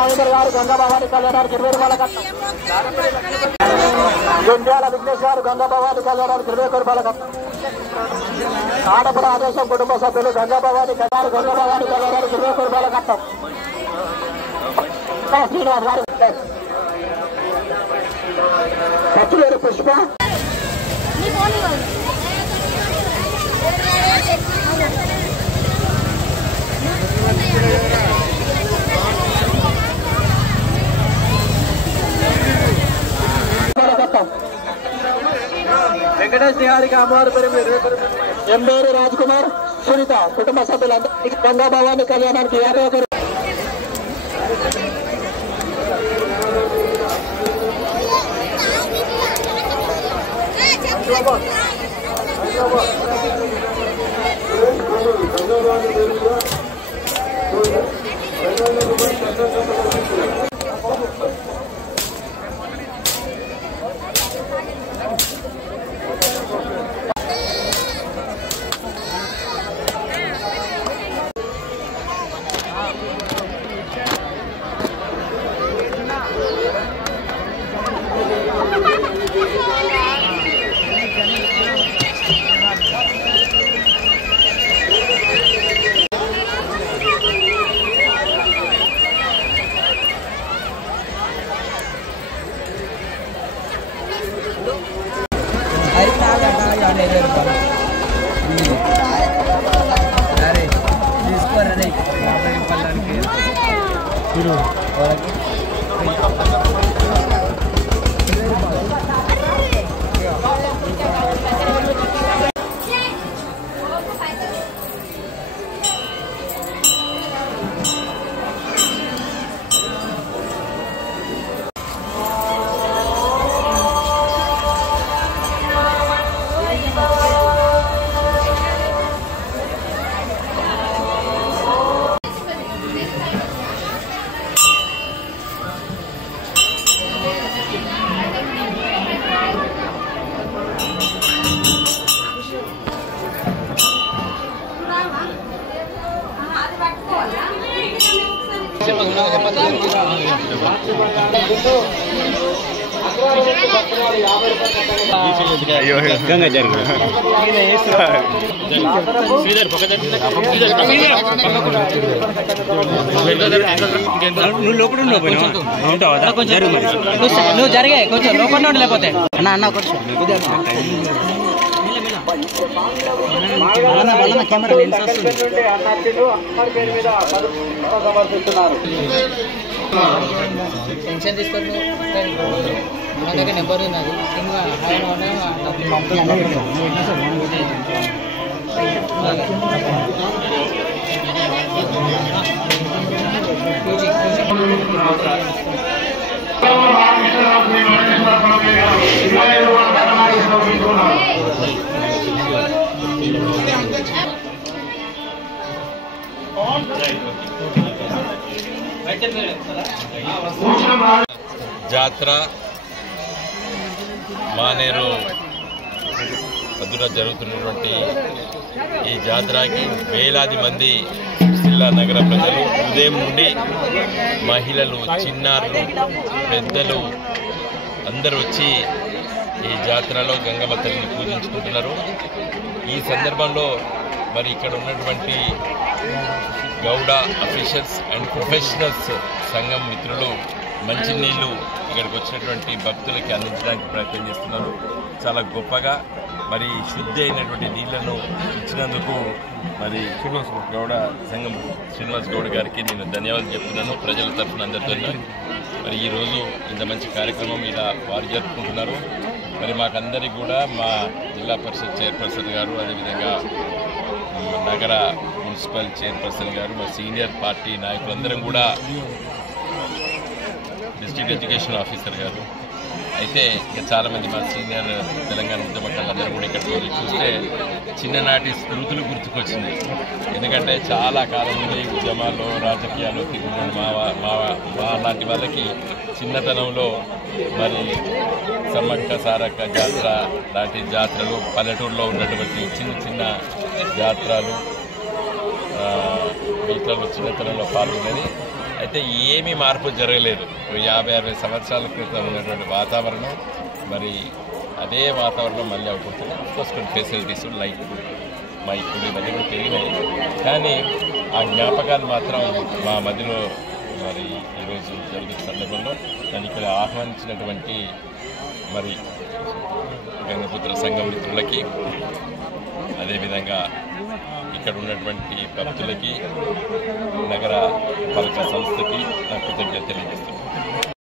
మహేందర్ గారు గంగాభవాని కళ్యాణానికి 20 రూపాయల కట్టం. జంధ్యాల విఘ్నేష్ గారు గంగాభవాని కళ్యాణానికి 20 రూపాయల కట్టం. ఆడపుర ఆదేశం కుటుంబ సభ్యులు గంగాభవాని కళ్యాణానికి 20 రూపాయల కట్టం. శ్రీనివాస్ గారు పచ్చులేరు పుష్ప వెంకటేష్ నిహారిక అమ్మవారి పేరు ఎంబేరి రాజ్ కుమార్ సునీత కుటుంబ సభ్యులందరికీ గంగాభవాని కళ్యాణానికి 51. నువ్వు లోపల నువ్వు జరిగే కొంచెం లోపల ఉండి లేకపోతే అన్న కొంచెం కెమెరా లెన్స్ వస్తుంది. టెన్షన్ తీసుకోండి మన దగ్గర నెంబర్ ఉన్నది సినిమా జాతర మానేరు మధ్యలో జరుగుతున్నటువంటి ఈ జాతరకి వేలాది మంది సిరిసిల్ల నగర ప్రజలు ఉదయం నుండి మహిళలు, చిన్నారులు, పెద్దలు అందరూ వచ్చి ఈ జాతరలో గంగమ్మ తల్లిని పూజించుకుంటున్నారు. ఈ సందర్భంలో మరి ఇక్కడ ఉన్నటువంటి గౌడ అఫీషియల్స్ అండ్ ప్రొఫెషనల్స్ సంఘం మిత్రులు మంచినీళ్ళు ఇక్కడికి వచ్చినటువంటి భక్తులకి అందించడానికి ప్రయత్నం చేస్తున్నారు. చాలా గొప్పగా మరి శుద్ధి అయినటువంటి నీళ్లను ఇచ్చినందుకు మరి గౌడ సంఘం శ్రీనివాస్ గౌడ్ గారికి నేను ధన్యవాదాలు చెప్తున్నాను ప్రజల తరఫున అందరితో. మరి ఈరోజు ఇంత మంచి కార్యక్రమం ఇలా వారు జరుపుకుంటున్నారు. మరి మాకందరికీ కూడా మా జిల్లా పరిషత్ చైర్పర్సన్ గారు, అదేవిధంగా నగర మున్సిపల్ చైర్పర్సన్ గారు, మా సీనియర్ పార్టీ నాయకులందరం కూడా, డిస్ట్రిక్ట్ ఎడ్యుకేషన్ ఆఫీసర్ గారు, అయితే ఇంకా చాలామంది మా సీనియర్ తెలంగాణ ఉద్యమకారులందరూ కూడా ఇక్కడ చూస్తే చిన్ననాటి స్మృతులు గుర్తుకొచ్చింది. ఎందుకంటే చాలా కాలం నుండి ఉద్యమాల్లో రాజకీయాల్లో తిరుగుతున్న మా లాంటి వాళ్ళకి చిన్నతనంలో మరి సమ్మక్క సారక్క జాతర లాంటి జాతరలు, పల్లెటూరులో ఉన్నటువంటి చిన్న చిన్న జాతరలు వీటిలో చిన్నతనంలో పాల్గొనేది. అయితే ఏమీ మార్పు జరగలేదు. 50-60 సంవత్సరాల క్రితం ఉన్నటువంటి వాతావరణం మరి అదే వాతావరణం మళ్ళీ అవుతుంది. అఫ్కోర్స్ కొన్ని ఫెసిలిటీస్ లైక్ మైకులు ఇవన్నీ కూడా పెరిగినాయి, కానీ ఆ జ్ఞాపకాలు మాత్రం మా మధ్యలో మరి ఈరోజు జరుగుతున్న సందర్భంలో దాన్ని ఇక్కడ ఆహ్వానించినటువంటి మరి గంగపుత్ర సంఘం మిత్రులకి, అదేవిధంగా ఇక్కడ ఉన్నటువంటి భక్తులకి, నగర పాలక సంస్థకి నా కృతజ్ఞతలు తెలియజేస్తున్నాను.